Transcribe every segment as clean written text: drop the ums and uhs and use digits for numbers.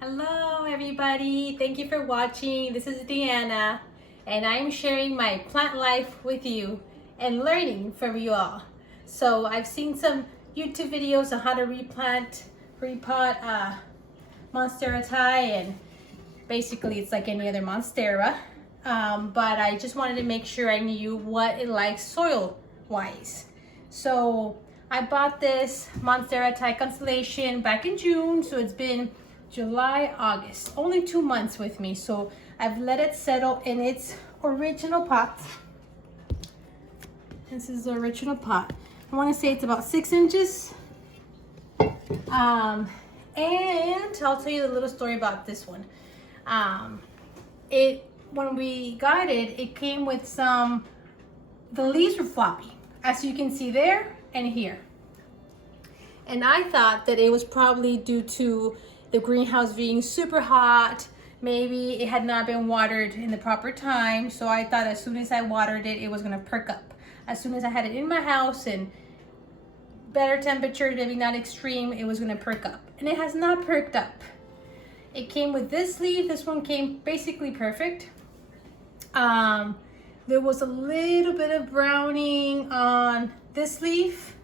Hello everybody, thank you for watching. This is Deanna and I'm sharing my plant life with you and learning from you all. So I've seen some YouTube videos on how to repot Monstera Thai, and basically it's like any other Monstera, but I just wanted to make sure I knew what it likes soil wise. So I bought this Monstera Thai Constellation back in June, so it's been July, August, only 2 months with me. So I've let it settle in its original pot. This is the original pot. I want to say it's about 6 inches. And I'll tell you a little story about this one. When we got it, it came with the leaves were floppy, as you can see there and here. And I thought that it was probably due to the greenhouse being super hot. Maybe it had not been watered in the proper time. So I thought as soon as I watered it, it was gonna perk up. As soon as I had it in my house and better temperature, maybe not extreme, it was gonna perk up. And it has not perked up. It came with this leaf. This one came basically perfect. There was a little bit of browning on this leaf,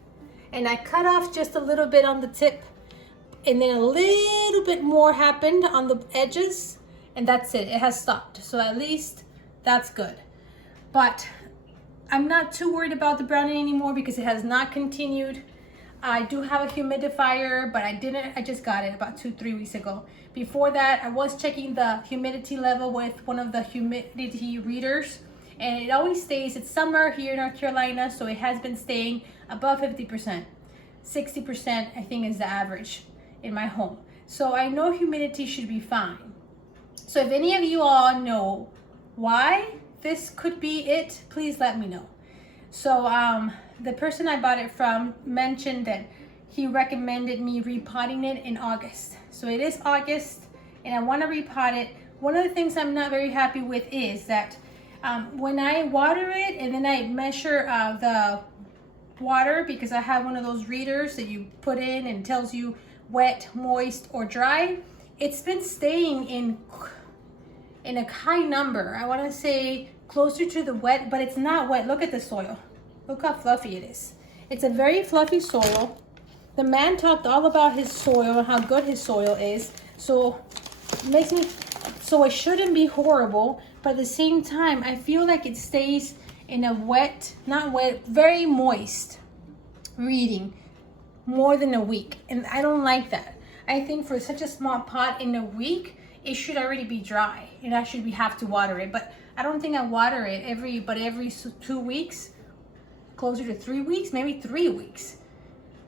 and I cut off just a little bit on the tip, and then a little bit more happened on the edges, and that's it. It has stopped. So at least that's good. But I'm not too worried about the browning anymore because it has not continued. I do have a humidifier, but I just got it about 2-3 weeks ago. Before that, I was checking the humidity level with one of the humidity readers, and it always stays, it's summer here in North Carolina, so it has been staying above 50%. 60% I think is the average in my home. So I know humidity should be fine. So if any of you all know why this could be it, please let me know. So the person I bought it from mentioned that he recommended me repotting it in August. So it is August and I want to repot it. One of the things I'm not very happy with is that when I water it and then I measure the water, because I have one of those readers that you put in and tells you wet, moist, or dry, it's been staying in a high number. I want to say closer to the wet, but it's not wet. Look at the soil. Look how fluffy it is. It's a very fluffy soil. The man talked all about his soil and how good his soil is. So it shouldn't be horrible, but at the same time, I feel like it stays in a wet, not wet, very moist reading more than a week. And I don't like that. I think for such a small pot in a week, it should already be dry and I should have to water it. But I don't think I water it every 2 weeks, closer to 3 weeks, maybe 3 weeks.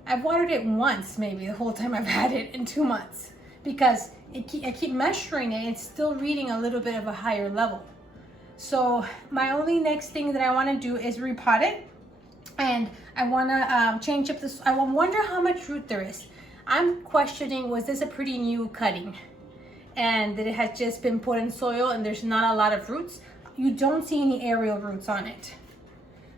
I've watered it once maybe the whole time I've had it in 2 months, because I keep measuring it and it's still reading a little bit of a higher level. So my only next thing that I want to do is repot it, and I want to change up this. I wonder how much root there is. I'm questioning, was this a pretty new cutting and that it has just been put in soil and there's not a lot of roots? You don't see any aerial roots on it.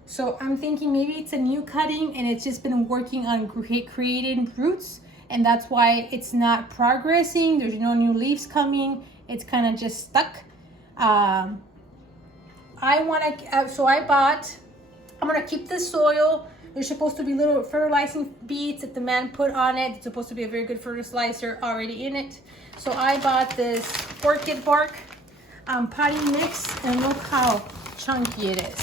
So I'm thinking maybe it's a new cutting and it's just been working on creating roots, and that's why it's not progressing. There's no new leaves coming. It's kind of just stuck. I'm gonna keep this soil. There's supposed to be little fertilizing beads that the man put on it. It's supposed to be a very good fertilizer already in it. So I bought this orchid bark potting mix, and look how chunky it is.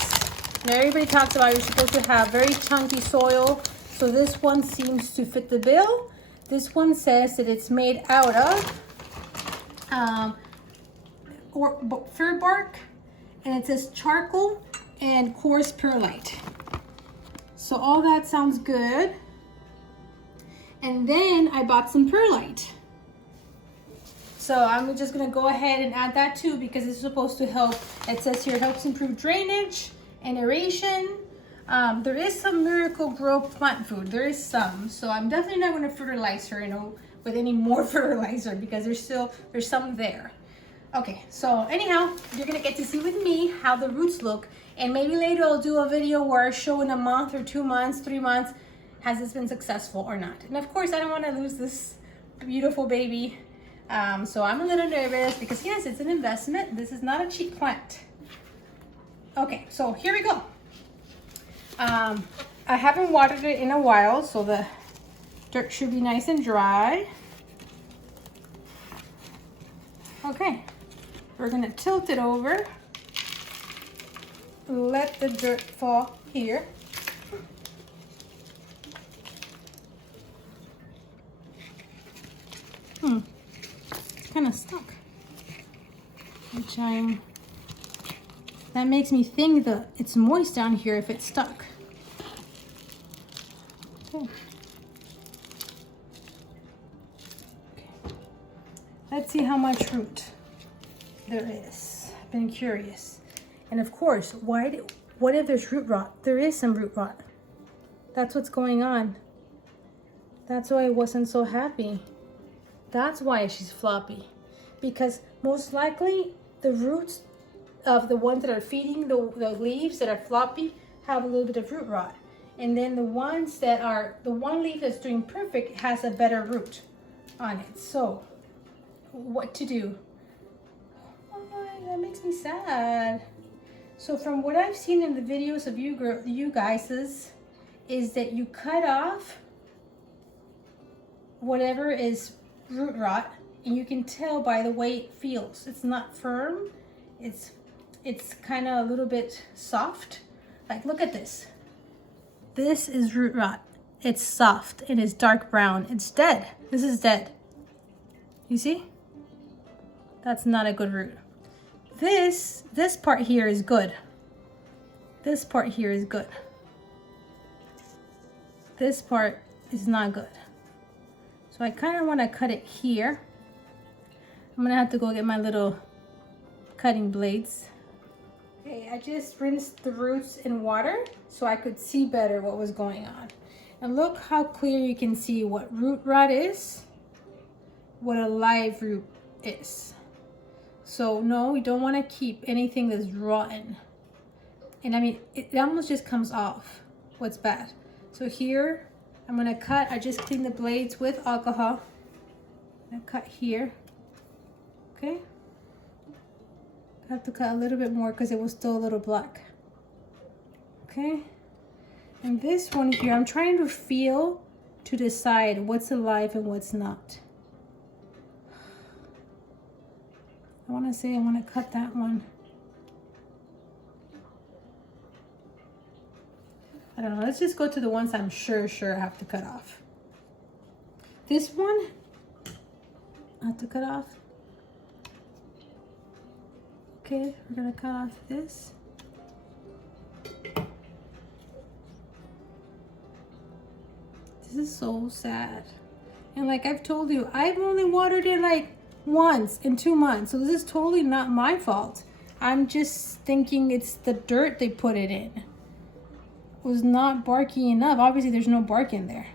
Now everybody talks about you're supposed to have very chunky soil. So this one seems to fit the bill. This one says that it's made out of fir bark, and it says charcoal and coarse perlite. So all that sounds good. And then I bought some perlite. So I'm just gonna go ahead and add that too, because it's supposed to help. It says here helps improve drainage and aeration. There is some Miracle Grow plant food. There is some. So I'm definitely not gonna fertilize her, with any more fertilizer, because there's some there. Okay, so anyhow, you're gonna get to see with me how the roots look, and maybe later I'll do a video where I show in a month or 2 months, 3 months, has this been successful or not. And of course, I don't want to lose this beautiful baby. So I'm a little nervous because yes, it's an investment. This is not a cheap plant. Okay, so here we go. I haven't watered it in a while, so the dirt should be nice and dry. Okay, we're gonna tilt it over. Let the dirt fall here. It's kind of stuck, which that makes me think that it's moist down here if it's stuck. Okay. Let's see how much root there is. I've been curious. And of course, what if there's root rot? There is some root rot. That's what's going on. That's why I wasn't so happy. That's why she's floppy. Because most likely the roots of the ones that are feeding the leaves that are floppy have a little bit of root rot. And then the ones that are, the one leaf that's doing perfect has a better root on it. So what to do? Oh, that makes me sad. So from what I've seen in the videos of you guys is that you cut off whatever is root rot, and you can tell by the way it feels. It's not firm. It's kind of a little bit soft. Like, look at this. This is root rot. It's soft. It is dark brown. It's dead. This is dead. You see? That's not a good root. This part here is good. This part here is good. This part is not good. So I kind of want to cut it here. I'm gonna have to go get my little cutting blades. Okay, I just rinsed the roots in water so I could see better what was going on. And look how clear you can see what root rot is, what a live root is. So no, we don't want to keep anything that's rotten. And I mean, it almost just comes off what's bad. So here, I'm gonna cut. I just cleaned the blades with alcohol. I'm gonna cut here. Okay. I have to cut a little bit more because it was still a little black. Okay. And this one here, I'm trying to feel to decide what's alive and what's not. I want to say I want to cut that one. I don't know. Let's just go to the ones I'm sure I have to cut off. This one, I have to cut off. Okay, we're gonna cut off this. This is so sad. And like I've told you, I've only watered it like once in 2 months. So this is totally not my fault. I'm just thinking it's the dirt they put it in. It was not barky enough. Obviously there's no bark in there.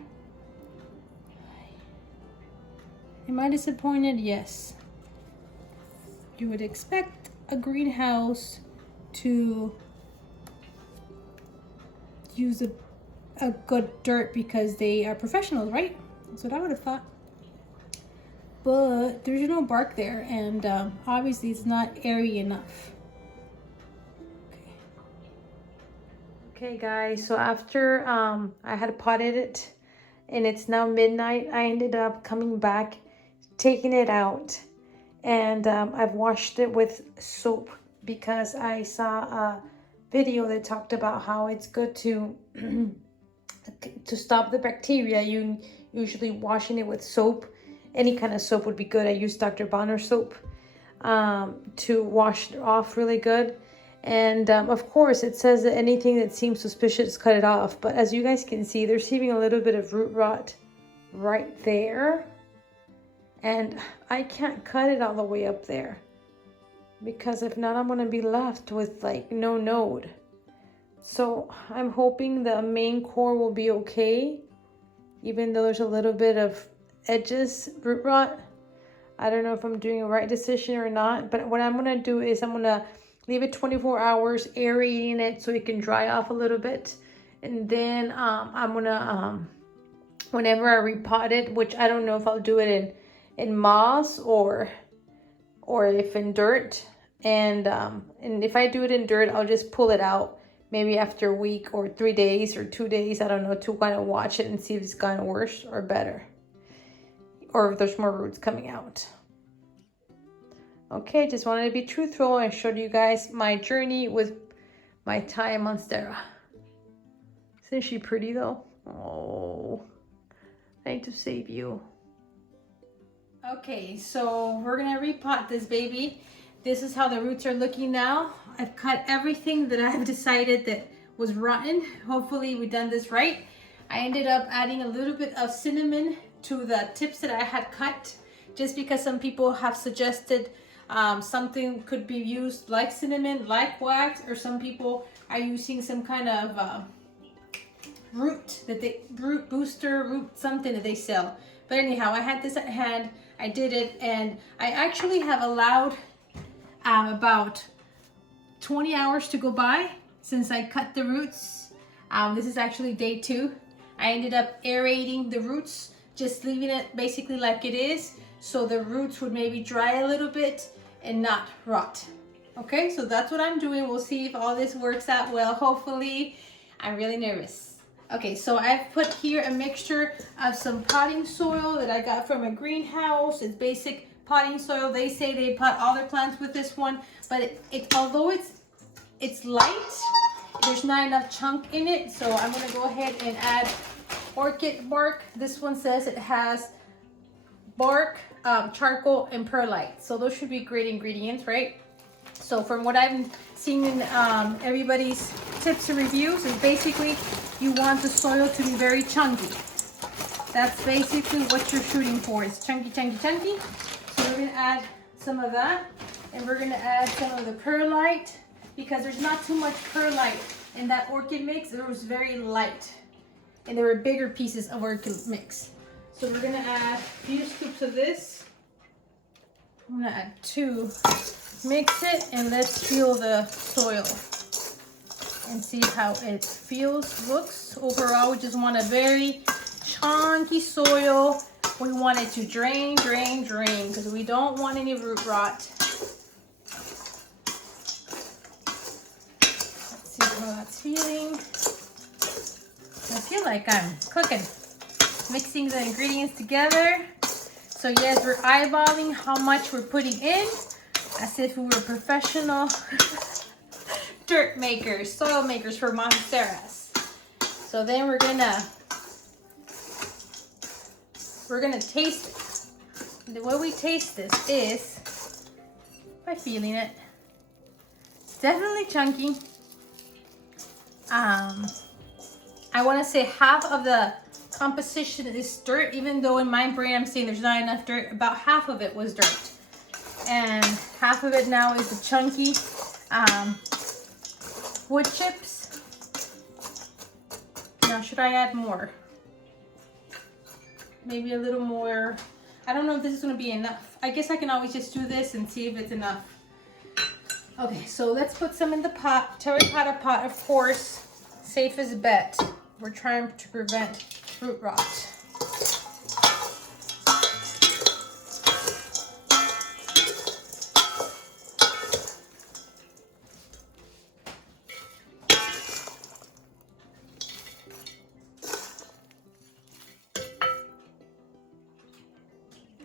Am I disappointed? Yes. You would expect a greenhouse to use a good dirt because they are professionals, right? That's what I would have thought. But there's no bark there, and obviously it's not airy enough. Okay guys, so after I had potted it and it's now midnight, I ended up coming back, taking it out, and I've washed it with soap because I saw a video that talked about how it's good to to stop the bacteria. You usually washing it with soap. Any kind of soap would be good. I use Dr. Bonner soap to wash it off really good. And of course, it says that anything that seems suspicious, cut it off. But as you guys can see, there's even a little bit of root rot right there. And I can't cut it all the way up there, because if not, I'm going to be left with like no node. So I'm hoping the main core will be okay, even though there's a little bit of edges root rot. I don't know if I'm doing a right decision or not, but what I'm gonna do is I'm gonna leave it 24 hours, aerating it so it can dry off a little bit. And then I'm gonna, whenever I repot it, which I don't know if I'll do it in moss or if in dirt. And if I do it in dirt, I'll just pull it out maybe after a week or 3 days or 2 days, I don't know, to kind of watch it and see if it's gotten worse or better, or if there's more roots coming out. Okay, just wanted to be truthful and showed you guys my journey with my Thai Monstera. Isn't she pretty though? Oh, I need to save you. Okay, so we're gonna repot this baby. This is how the roots are looking now. I've cut everything that I've decided that was rotten. Hopefully we've done this right. I ended up adding a little bit of cinnamon to the tips that I had cut, just because some people have suggested something could be used like cinnamon, like wax, or some people are using some kind of root booster, root something that they sell. But anyhow, I had this at hand, I did it, and I actually have allowed about 20 hours to go by since I cut the roots. This is actually day 2. I ended up aerating the roots, just leaving it basically like it is, so the roots would maybe dry a little bit and not rot. Okay, so that's what I'm doing. We'll see if all this works out well. Hopefully. I'm really nervous. Okay, so I've put here a mixture of some potting soil that I got from a greenhouse. It's basic potting soil. They say they pot all their plants with this one, but although it's light, there's not enough chunk in it, so I'm gonna go ahead and add orchid bark. This one says it has bark, charcoal, and perlite, so those should be great ingredients, right? So from what I've seen in everybody's tips and reviews, is basically you want the soil to be very chunky. That's basically what you're shooting for, is chunky, chunky, chunky. So we're gonna add some of that, and we're gonna add some of the perlite, because there's not too much perlite in that orchid mix. It was very light, and there were bigger pieces of orchid mix. So we're gonna add a few scoops of this. I'm gonna add 2. Mix it, and let's feel the soil and see how it feels, looks. Overall, we just want a very chunky soil. We want it to drain, drain, drain, because we don't want any root rot. Let's see how that's feeling. I feel like I'm cooking, mixing the ingredients together. So yes, we're eyeballing how much we're putting in, as if we were professional dirt makers, soil makers for Monsteras. So then we're gonna taste it. The way we taste this is by feeling it. It's definitely chunky. I want to say half of the composition is dirt, even though in my brain I'm saying there's not enough dirt. About half of it was dirt, and half of it now is the chunky wood chips. Now, should I add more? Maybe a little more. I don't know if this is going to be enough. I guess I can always just do this and see if it's enough. Okay, so let's put some in the pot. Terracotta pot, of course, safest bet. We're trying to prevent root rot.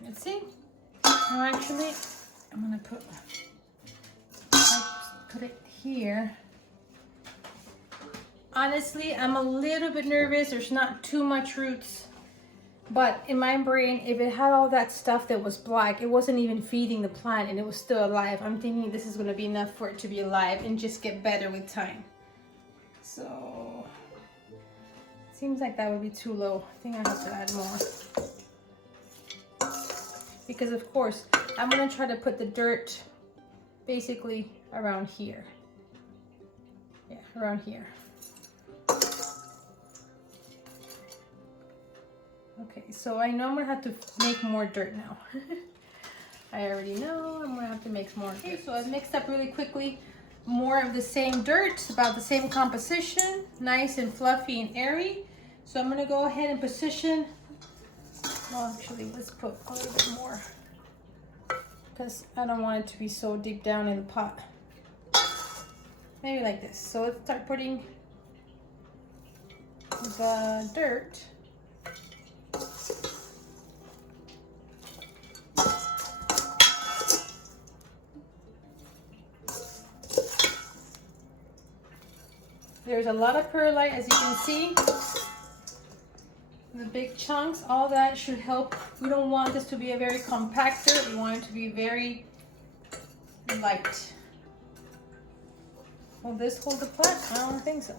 Let's see. Now actually, I'm gonna put it here. Honestly, I'm a little bit nervous. There's not too much roots, but in my brain, if it had all that stuff that was black, it wasn't even feeding the plant and it was still alive. I'm thinking this is gonna be enough for it to be alive and just get better with time. So, seems like that would be too low. I think I have to add more. Because of course, I'm gonna try to put the dirt basically around here. Yeah, around here. Okay, so I know I'm gonna have to make more dirt now. I already know I'm gonna have to mix more. Okay, so I've mixed up really quickly more of the same dirt, about the same composition, nice and fluffy and airy. So I'm gonna go ahead and position, well actually let's put a little bit more because I don't want it to be so deep down in the pot. Maybe like this. So let's start putting the dirt. There's a lot of perlite, as you can see. The big chunks, all that should help. We don't want this to be a very compactor. We want it to be very light. Will this hold the plant? I don't think so.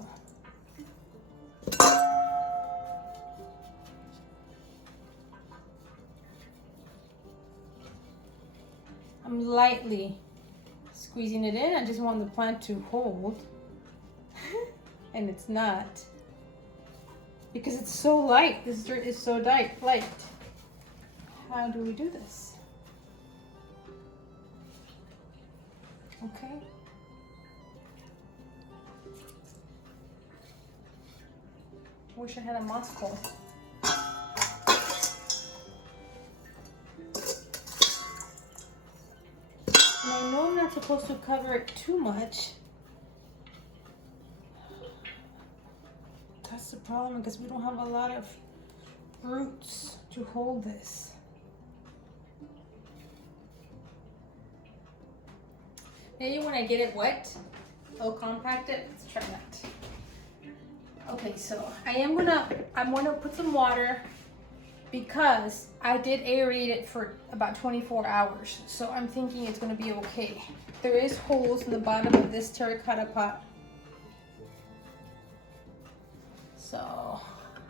I'm lightly squeezing it in. I just want the plant to hold. And it's not. Because it's so light. This dirt is so light. How do we do this? Okay. Wish I had a moss comb. And I know I'm not supposed to cover it too much. That's the problem because we don't have a lot of roots to hold this. Maybe when I get it wet, I'll compact it. Let's try that. Okay, so I'm gonna put some water because I did aerate it for about 24 hours. So I'm thinking it's gonna be okay. There is holes in the bottom of this terracotta pot. So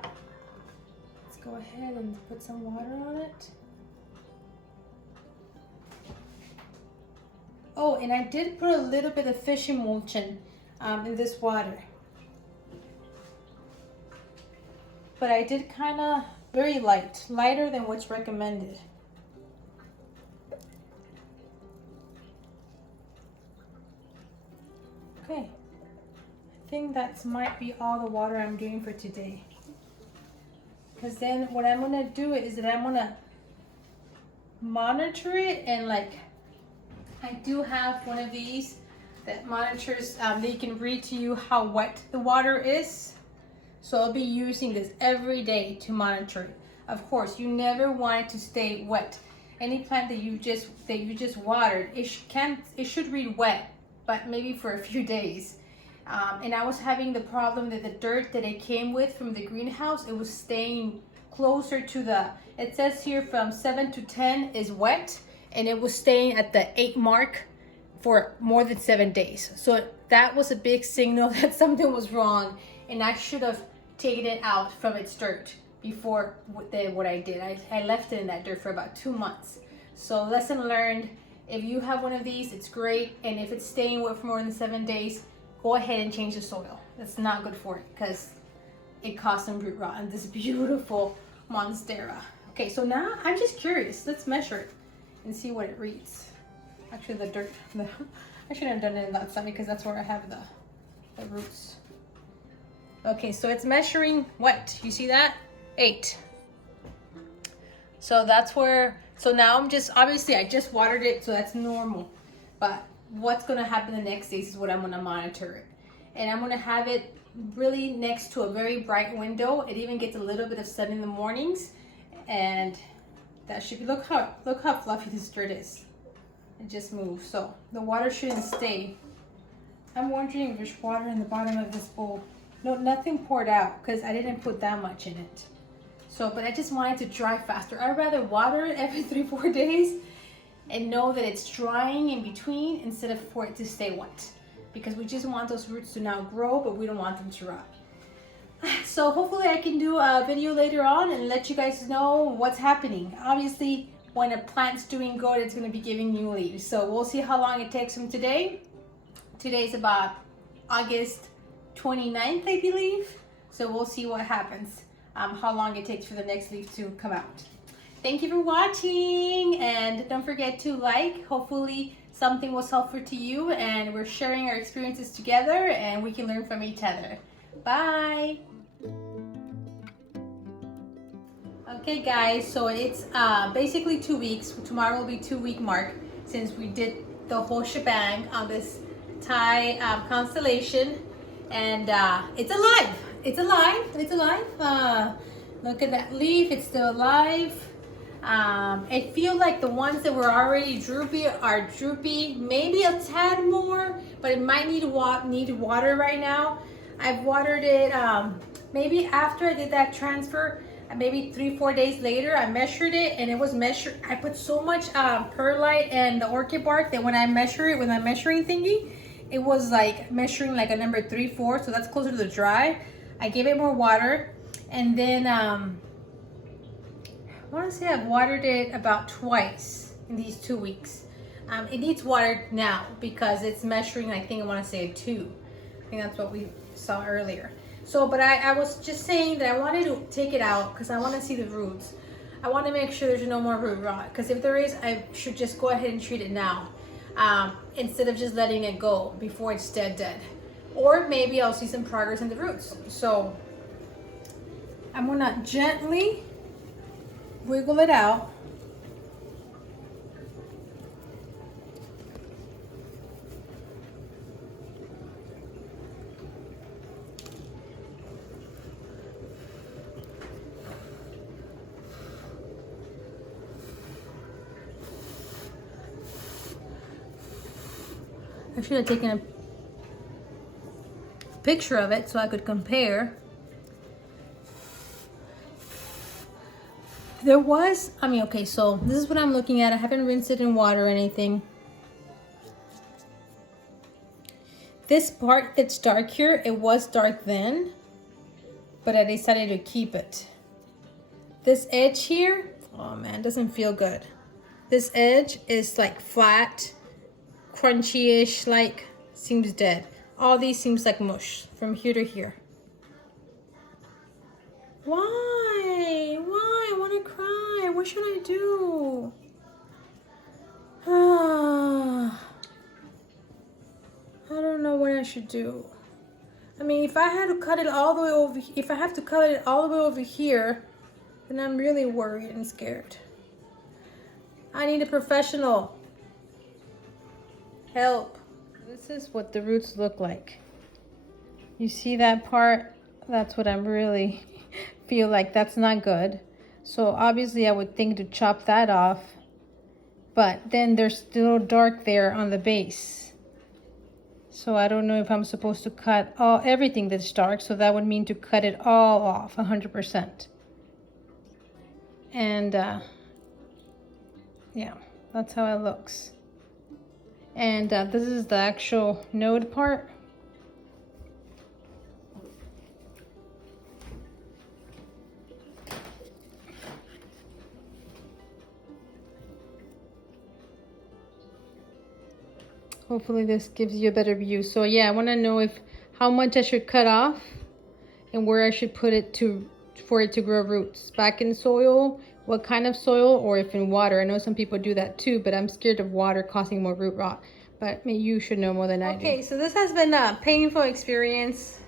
let's go ahead and put some water on it. Oh, and I did put a little bit of fish emulsion in this water. But I did kind of very light, lighter than what's recommended. Okay. I think that might be all the water I'm doing for today. Because then what I'm going to do is that I'm going to monitor it, and like I do have one of these that monitors, they can read to you how wet the water is. So I'll be using this every day to monitor it. Of course, you never want it to stay wet. Any plant that you just watered, it should read wet, but maybe for a few days. And I was having the problem that the dirt that it came with from the greenhouse, it was staying closer to the, it says here from 7 to 10 is wet, and it was staying at the 8 mark for more than 7 days. So that was a big signal that something was wrong, and I should have taken it out from its dirt before what I did. I left it in that dirt for about 2 months. So lesson learned, if you have one of these, it's great, and if it's staying wet for more than 7 days, go ahead and change the soil. That's not good for it because it caused some root rot in this beautiful Monstera. Okay, so now I'm just curious. Let's measure it and see what it reads. Actually, the dirt, I shouldn't have done it on that side because that's where I have the roots. Okay, so it's measuring what? You see that? 8. So that's where, so now I'm just, obviously I just watered it, so that's normal. But what's gonna happen the next days is what I'm gonna monitor it. And I'm gonna have it really next to a very bright window. It even gets a little bit of sun in the mornings. And that should be, look how fluffy this dirt is. It just moves, so the water shouldn't stay. I'm wondering if there's water in the bottom of this bowl. No, nothing poured out because I didn't put that much in it. So, but I just wanted to dry faster. I'd rather water it every 3-4 days and know that it's drying in between instead of for it to stay wet. Because we just want those roots to now grow, but we don't want them to rot. So hopefully I can do a video later on and let you guys know what's happening. Obviously, when a plant's doing good, it's gonna be giving new leaves. So we'll see how long it takes from today. Today's about August 29th, I believe. So we'll see what happens, how long it takes for the next leaf to come out. Thank you for watching, and don't forget to like. Hopefully something was helpful to you, and we're sharing our experiences together and we can learn from each other. Bye. Okay guys, so it's basically 2 weeks. Tomorrow will be 2-week mark since we did the whole shebang on this Thai constellation, and it's alive. It's alive. It's alive. Look at that leaf. It's still alive. I feel like the ones that were already droopy are droopy, maybe a tad more, but it might need water right now. I've watered it maybe after I did that transfer, maybe 3-4 days later. I measured it, and it was measured. I put so much perlite and the orchid bark that when I measure it with my measuring thingy, it was like measuring like a number 3-4, so that's closer to the dry. I gave it more water, and then I want to say I've watered it about twice in these 2 weeks. It needs watered now because it's measuring, I think I want to say a 2. I think that's what we saw earlier. So, but I was just saying that I wanted to take it out because I want to see the roots. I want to make sure there's no more root rot, because if there is, I should just go ahead and treat it now instead of just letting it go before it's dead. Or maybe I'll see some progress in the roots. So I'm gonna gently wiggle it out. I should have taken a picture of it so I could compare. There was, okay, so this is what I'm looking at. I haven't rinsed it in water or anything. This part that's dark here, it was dark then, but I decided to keep it. This edge here, oh man, doesn't feel good. This edge is like flat, crunchy-ish, like seems dead. All these seems like mush from here to here. Why? I want to cry. What should I do? I don't know what I should do. If I had to cut it all the way over, if I have to cut it all the way over here, then I'm really worried and scared. I need a professional help. This is what the roots look like. You see that part? That's what I'm really feel like that's not good. So obviously I would think to chop that off, but then there's still dark there on the base. So I don't know if I'm supposed to cut everything that's dark, so that would mean to cut it all off 100%. And yeah, that's how it looks. And this is the actual node part. Hopefully this gives you a better view. So yeah, I want to know how much I should cut off and where I should put it for it to grow roots. Back in soil, what kind of soil, or if in water. I know some people do that too, but I'm scared of water causing more root rot. But maybe you should know more than I do. Okay, so this has been a painful experience.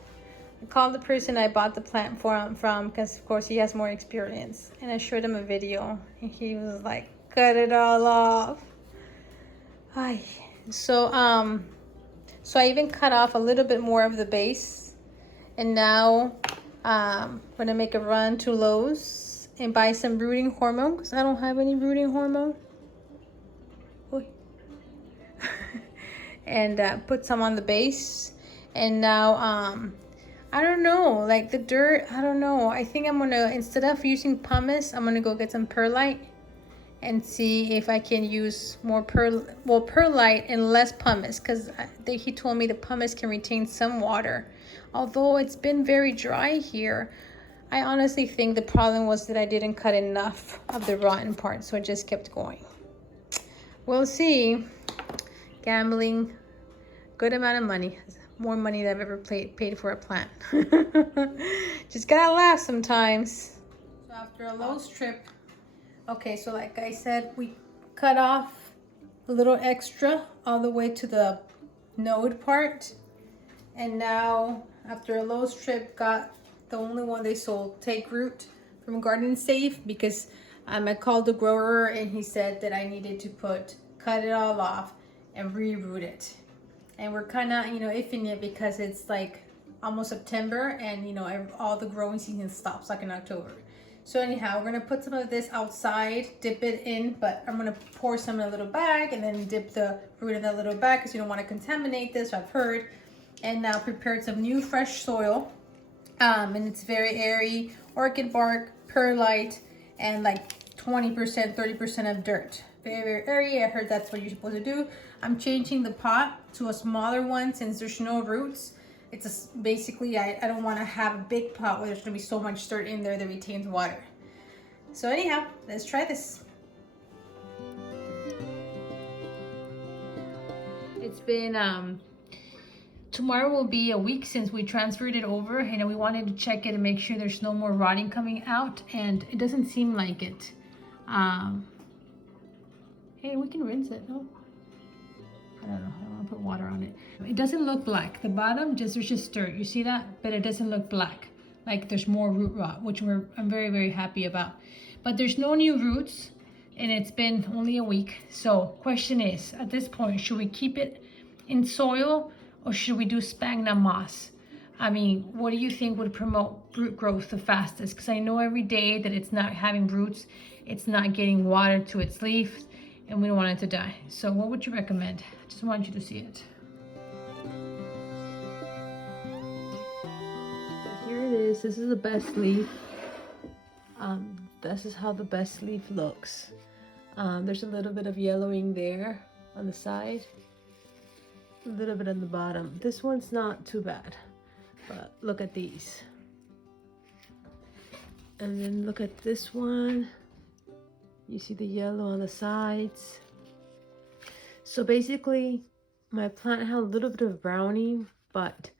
I called the person I bought the plant from because of course he has more experience, and I showed him a video and he was like, cut it all off. Ay. So I even cut off a little bit more of the base, and now I'm gonna make a run to Lowe's and buy some rooting hormone because I don't have any rooting hormone. And put some on the base. And now I don't know, like the dirt, I don't know. I think I'm gonna, instead of using pumice, I'm gonna go get some perlite and see if I can use more perlite and less pumice, because he told me the pumice can retain some water. Although it's been very dry here, I honestly think the problem was that I didn't cut enough of the rotten part, so it just kept going. We'll see. Gambling, good amount of money, more money than I've ever paid for a plant. Just gotta laugh sometimes. So after a Lowe's trip Okay, so like I said, we cut off a little extra all the way to the node part. And now, after a Lowe's trip, got the only one they sold, Take Root from Garden Safe, because I called the grower and he said that I needed to cut it all off and reroot it. And we're kind of, iffing it because it's like almost September and, all the growing season stops like in October. So anyhow, we're gonna put some of this outside, dip it in, but I'm gonna pour some in a little bag and then dip the root in a little bag because you don't want to contaminate this, I've heard. And now prepared some new fresh soil. And it's very airy, orchid bark, perlite, and like 20%, 30% of dirt. Very, very airy. I heard that's what you're supposed to do. I'm changing the pot to a smaller one since there's no roots. It's basically, I don't want to have a big pot where there's going to be so much dirt in there that retains water. So anyhow, let's try this. It's been, tomorrow will be a week since we transferred it over, and we wanted to check it and make sure there's no more rotting coming out, and it doesn't seem like it. Hey, we can rinse it, no? I don't know, I don't want to put water on it. It doesn't look black. The bottom, there's just dirt. You see that? But it doesn't look black. Like there's more root rot, which I'm very, very happy about. But there's no new roots, and it's been only a week. So question is, at this point, should we keep it in soil or should we do sphagnum moss? I mean, what do you think would promote root growth the fastest? Because I know every day that it's not having roots, it's not getting water to its leaves, and we don't want it to die. So what would you recommend? I just want you to see it. Here it is. This is the best leaf. This is how the best leaf looks. There's a little bit of yellowing there on the side, a little bit on the bottom. This one's not too bad, but look at these. And then look at this one. You see the yellow on the sides. So basically, my plant had a little bit of browning, but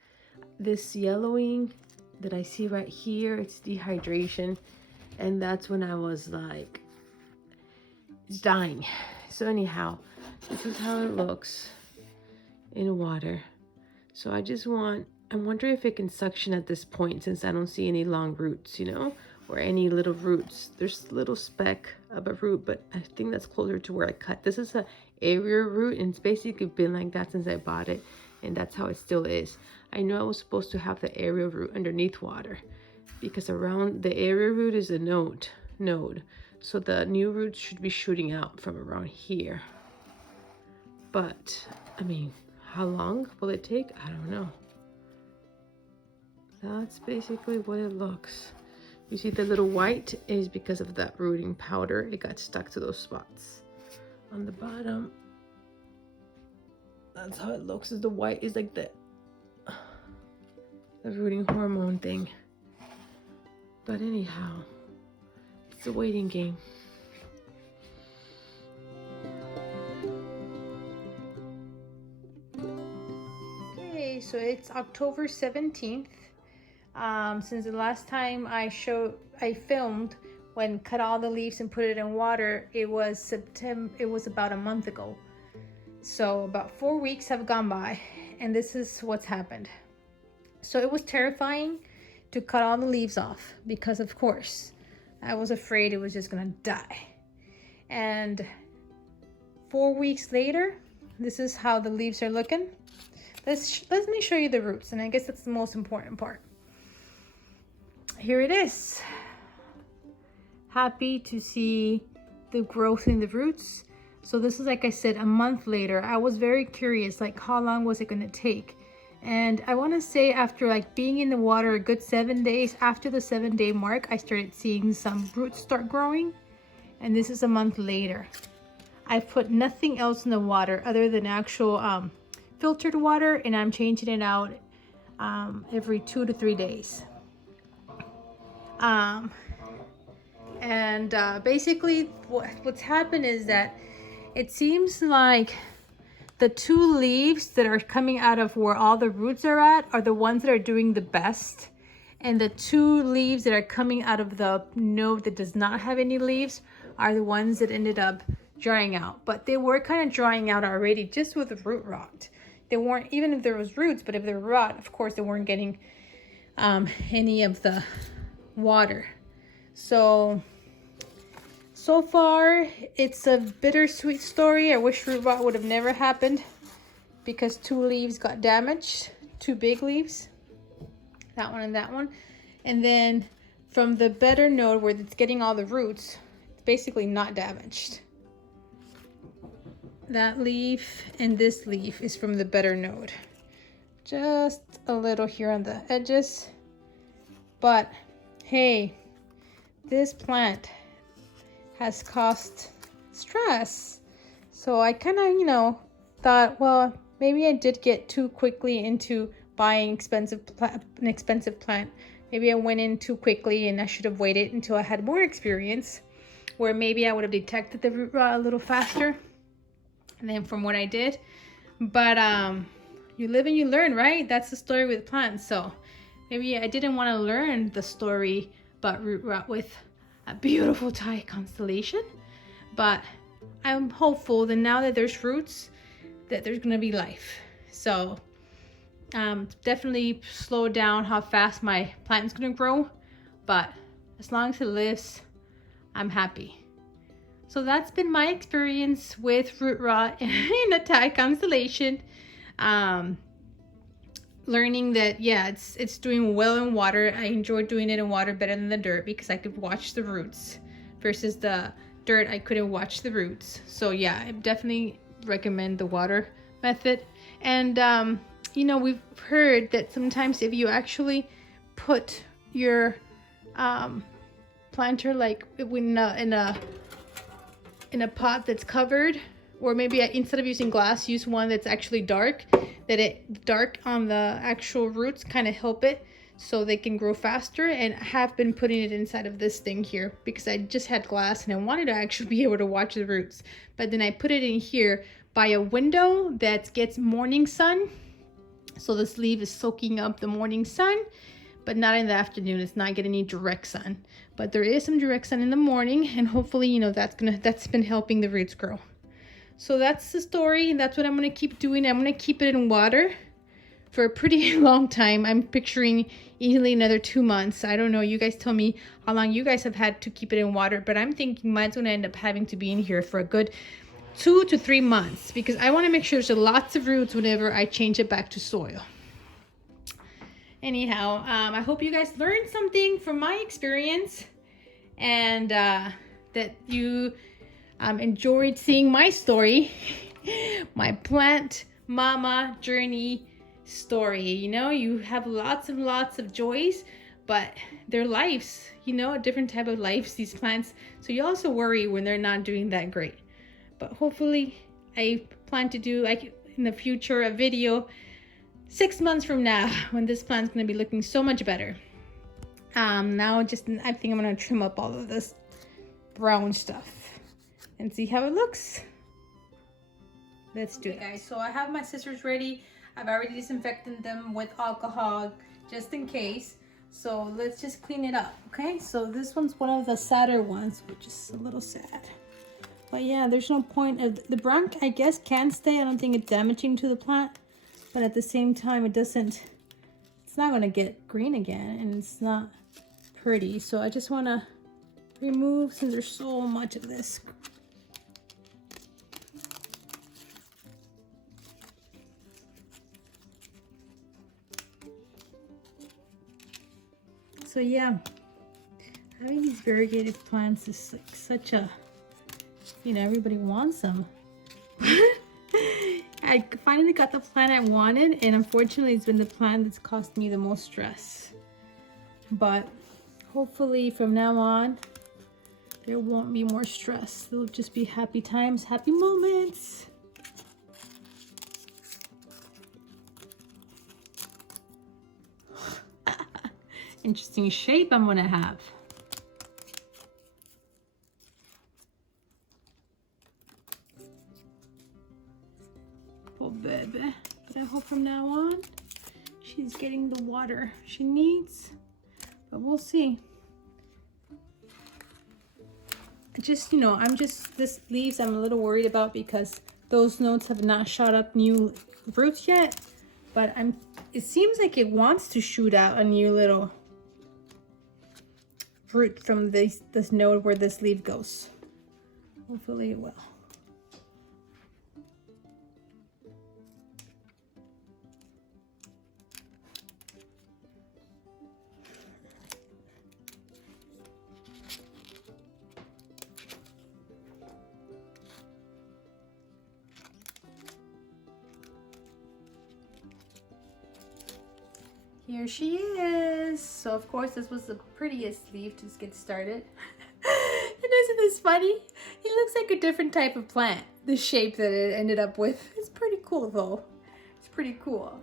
this yellowing that I see right here, it's dehydration. And that's when I was like, it's dying. So anyhow, this is how it looks in water. So I wonder if it can suction at this point since I don't see any long roots, or any little roots. There's a little speck of a root, but I think that's closer to where I cut. This is an area root, and it's basically been like that since I bought it, and that's how it still is. I know I was supposed to have the area root underneath water because around the area root is a node. So the new roots should be shooting out from around here. But, I mean, how long will it take? I don't know. That's basically what it looks. You see the little white is because of that rooting powder. It got stuck to those spots. On the bottom, that's how it looks. Is the white is like the rooting hormone thing. But anyhow, it's a waiting game. Okay, so it's October 17th. Since the last time I filmed when cut all the leaves and put it in water, it was September. It was about a month ago. So about 4 weeks have gone by, and this is what's happened. So it was terrifying to cut all the leaves off because, of course, I was afraid it was just gonna die. And 4 weeks later, this is how the leaves are looking. Let me show you the roots, and I guess that's the most important part. Here it is. Happy to see the growth in the roots. So this is, like I said, a month later. I was very curious, like how long was it going to take? And I want to say after like being in the water a good 7 days, after the 7-day mark, I started seeing some roots start growing. And this is a month later. I've put nothing else in the water other than actual filtered water, and I'm changing it out every 2 to 3 days. Basically what's happened is that it seems like the 2 leaves that are coming out of where all the roots are the ones that are doing the best, and the 2 leaves that are coming out of the node that does not have any leaves are the ones that ended up drying out. But they were kind of drying out already just with the root rot. They weren't, even if there was roots, but if they're rot, of course they weren't getting any of the water. So far it's a bittersweet story. I wish root rot would have never happened because 2 leaves got damaged, 2 big leaves, that one and that one. And then from the better node where it's getting all the roots, it's basically not damaged. That leaf and this leaf is from the better node. Just a little here on the edges. But hey, this plant has caused stress. So I kind of, you know, thought, well, maybe I did get too quickly into buying an expensive plant. Maybe I went in too quickly and I should have waited until I had more experience, where maybe I would have detected the root rot a little faster than from what I did. But you live and you learn, right? That's the story with plants. So maybe I didn't want to learn the story about root rot with a beautiful Thai constellation. But I'm hopeful that now that there's roots, that there's gonna be life. So definitely slow down how fast my plant is gonna grow, but as long as it lives, I'm happy. So that's been my experience with root rot in a Thai constellation. Learning that, yeah, it's doing well in water. I enjoy doing it in water better than the dirt because I could watch the roots, versus the dirt I couldn't watch the roots. So yeah, I definitely recommend the water method. And you know, we've heard that sometimes if you actually put your planter like in a pot that's covered, or maybe instead of using glass, use one that's actually dark, that it dark on the actual roots kind of help it so they can grow faster. And I have been putting it inside of this thing here because I just had glass and I wanted to actually be able to watch the roots. But then I put it in here by a window that gets morning sun. So this leaf is soaking up the morning sun, but not in the afternoon. It's not getting any direct sun, but there is some direct sun in the morning, and hopefully, you know, that's been helping the roots grow. So that's the story. That's what I'm gonna keep doing. I'm gonna keep it in water for a pretty long time. I'm picturing easily another 2 months. I don't know. You guys tell me how long you guys have had to keep it in water, but I'm thinking mine's gonna end up having to be in here for a good 2 to 3 months because I want to make sure there's lots of roots whenever I change it back to soil. Anyhow, I hope you guys learned something from my experience, and that you enjoyed seeing my story, my plant mama journey story. You know, you have lots and lots of joys, but they're lives, you know, a different type of lives, these plants. So you also worry when they're not doing that great. But hopefully I plan to do in the future a video 6 months from now when this plant's going to be looking so much better. Now I think I'm going to trim up all of this brown stuff and see how it looks. Let's do it, guys. So I have my scissors ready. I've already disinfected them with alcohol just in case. So let's just clean it up, okay? So this one's one of the sadder ones, which is a little sad. But yeah, there's no point of the brown, I guess, can stay. I don't think it's damaging to the plant, but at the same time, it's not gonna get green again, and it's not pretty. So I just wanna remove, since there's so much of this. So yeah, having these variegated plants is like such a, you know, everybody wants them. I finally got the plant I wanted, and unfortunately it's been the plant that's caused me the most stress. But hopefully from now on there won't be more stress. It'll just be happy times, happy moments. Interesting shape I'm gonna have. Poor baby. But I hope from now on she's getting the water she needs. But we'll see. just, you know, this leaves I'm a little worried about because those nodes have not shot up new roots yet. But it seems like it wants to shoot out a new little root from this node where this leaf goes. Hopefully it will. Here she is. So of course this was the prettiest leaf to get started. And isn't this funny? It looks like a different type of plant, the shape that it ended up with. It's pretty cool though. It's pretty cool.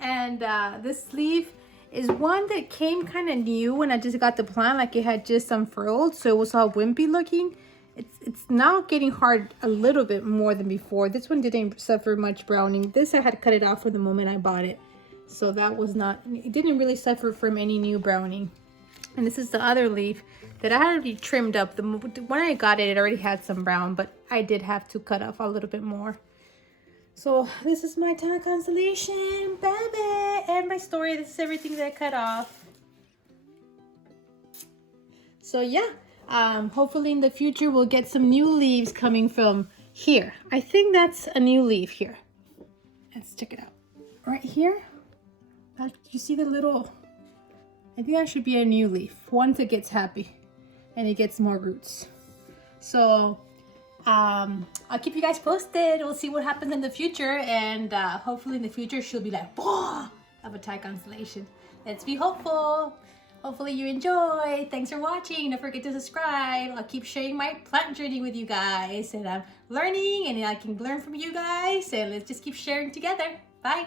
And this leaf is one that came kind of new when I just got the plant, like it had just unfurled, so it was all wimpy looking. It's now getting hard a little bit more than before. This one didn't suffer much browning. This I had cut it off from the moment I bought it. So that was not, it didn't really suffer from any new browning. And this is the other leaf that I had already trimmed up. When I got it, it already had some brown, but I did have to cut off a little bit more. So this is my Thai Constellation, baby, and my story. This is everything that I cut off. So yeah, hopefully in the future we'll get some new leaves coming from here. I think that's a new leaf here. Let's check it out. Right here. You see the little, I think that should be a new leaf once it gets happy and it gets more roots. So I'll keep you guys posted. We'll see what happens in the future, and hopefully in the future she'll be like, "Whoa!" of a Thai Constellation. Let's be hopeful. Hopefully you enjoy. Thanks for watching. Don't forget to subscribe. I'll keep sharing my plant journey with you guys, and I'm learning and I can learn from you guys, and let's just keep sharing together. Bye.